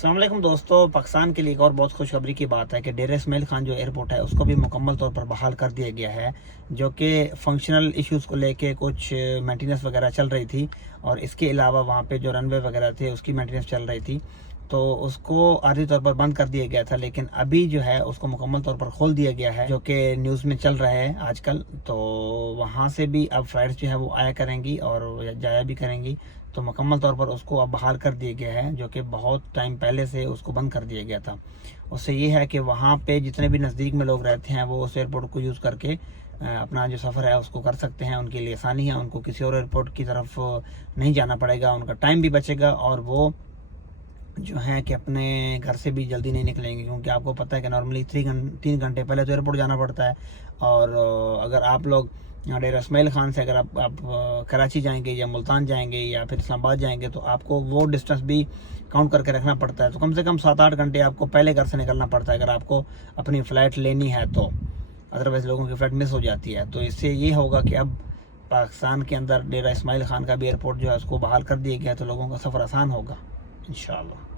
السلام علیکم دوستو، پاکستان کے لیے ایک اور بہت خوشخبری کی بات ہے کہ ڈیرہ اسماعیل خان جو ایئرپورٹ ہے اس کو بھی مکمل طور پر بحال کر دیا گیا ہے، جو کہ فنکشنل ایشوز کو لے کے کچھ مینٹیننس وغیرہ چل رہی تھی، اور اس کے علاوہ وہاں پہ جو رن وے وغیرہ تھے اس کی مینٹیننس چل رہی تھی، تو اس کو عارضی طور پر بند کر دیا گیا تھا، لیکن ابھی جو ہے اس کو مکمل طور پر کھول دیا گیا ہے، جو کہ نیوز میں چل رہا ہے آج کل۔ تو وہاں سے بھی اب فلائٹس جو ہے وہ آیا کریں گی اور جایا بھی کریں گی، تو مکمل طور پر اس کو اب بحال کر دیا گیا ہے، جو کہ بہت ٹائم پہلے سے اس کو بند کر دیا گیا تھا۔ اس سے یہ ہے کہ وہاں پہ جتنے بھی نزدیک میں لوگ رہتے ہیں وہ اس ایئرپورٹ کو یوز کر کے اپنا جو سفر ہے اس کو کر سکتے ہیں، ان کے لیے آسانی ہے، ان کو کسی اور ایئرپورٹ کی طرف نہیں جانا پڑے گا، ان کا ٹائم بھی بچے گا، اور وہ جو ہیں کہ اپنے گھر سے بھی جلدی نہیں نکلیں گے، کیونکہ آپ کو پتہ ہے کہ نارملی 3 گھنٹے پہلے تو ایئرپورٹ جانا پڑتا ہے، اور اگر آپ لوگ ڈیرہ اسماعیل خان سے اگر آپ کراچی جائیں گے یا ملتان جائیں گے یا پھر اسلام آباد جائیں گے تو آپ کو وہ ڈسٹنس بھی کاؤنٹ کر کے رکھنا پڑتا ہے، تو کم سے کم 7-8 گھنٹے آپ کو پہلے گھر سے نکلنا پڑتا ہے اگر آپ کو اپنی فلائٹ لینی ہے تو، ادروائز لوگوں کی فلائٹ مس ہو جاتی ہے۔ تو اس سے یہ ہوگا کہ اب پاکستان کے اندر ڈیرہ اسماعیل خان کا بھی ایئرپورٹ جو ہے اس کو بحال کر دیا گیا، تو لوگوں کا سفر آسان ہوگا انشاءاللہ۔